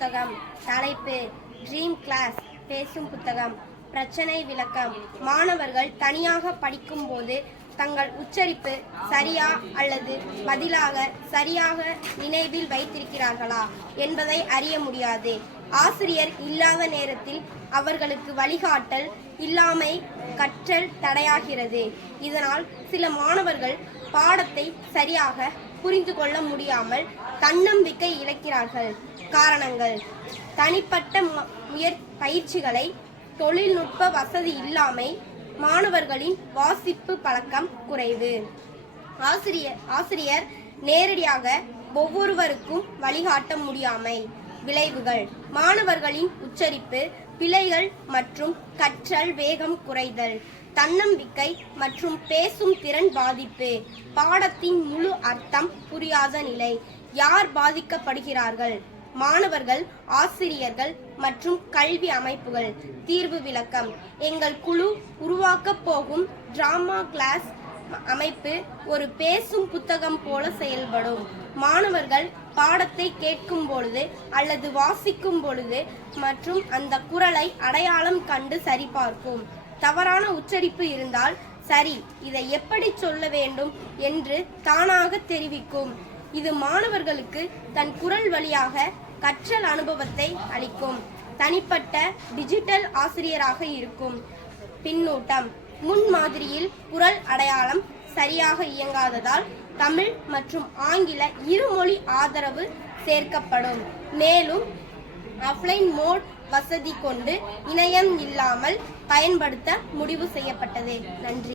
புத்தகம். தலைப்பு dream class, பேசும் புத்தகம். பிரச்சனை விளக்கம். மாணவர்கள் தனியாக படிக்கும்போது தங்கள் உச்சரிப்பு சரியா அல்லது பதிலாக சரியாக நினைவில் வைத்திருக்கிறார்களா என்பதை அறிய முடியாது. ஆசிரியர் இல்லாத நேரத்தில் அவர்களுக்கு வழிகாட்டல் இல்லாமை கற்றல் தடையாகிறது. இதனால் சில மாணவர்கள் பாடத்தை சரியாக புரிந்து கொள்ள முடியாமல் தன்னம்பிக்கை இழக்கிறார்கள். காரணங்கள்: தனிப்பட்ட பயிற்சிகளை, தொழில்நுட்ப வசதி இல்லாமை, மாணவர்களின் வாசிப்பு பழக்கம் குறைவு. ஆசிரியர் நேரடியாக ஒவ்வொருவருக்கும் வழிகாட்ட முடியாமை. விளைவுகள்: மாணவர்களின் உச்சரிப்பு பிழைகள் மற்றும் கற்றல் வேகம் குறைதல், தன்னம்பிக்கை மற்றும் பேசும் திறன் பாதிப்பு, பாடத்தின் முழு அர்த்தம் புரியாத நிலை. யார் பாதிக்கப்படுகிறார்கள்? மாணவர்கள், ஆசிரியர்கள் மற்றும் கல்வி அமைப்புகள். தீர்வு விளக்கம். எங்கள் குழு உருவாக்கப் போகும் டிராமா கிளாஸ் அமைப்பு ஒரு பேசும் புத்தகம் போல செயல்படும். மாணவர்கள் பாடத்தை கேட்கும் பொழுது அல்லது வாசிக்கும் பொழுது மற்றும் அந்த குரலை அடையாளம் கண்டு சரிபார்க்கும். தவறான உச்சரிப்பு இருந்தால் சரி, இதை எப்படி சொல்ல வேண்டும் என்று தானாக தெரிவிக்கும். இது மாணவர்களுக்கு தன் குரல் வழியாக கற்றல் அனுபவத்தை அளிக்கும். தனிப்பட்ட டிஜிட்டல் ஆசிரியராக இருக்கும். பின்னூட்டம்: முன்மாதிரியில் குரல் அடையாளம் சரியாக இயங்காததால் தமிழ் மற்றும் ஆங்கில இருமொழி ஆதரவு சேர்க்கப்படும். மேலும் ஆஃப்லைன் மோட் வசதி கொண்டு இணையம் இல்லாமல் பயன்படுத்த முடிவு செய்யப்பட்டது. நன்றி.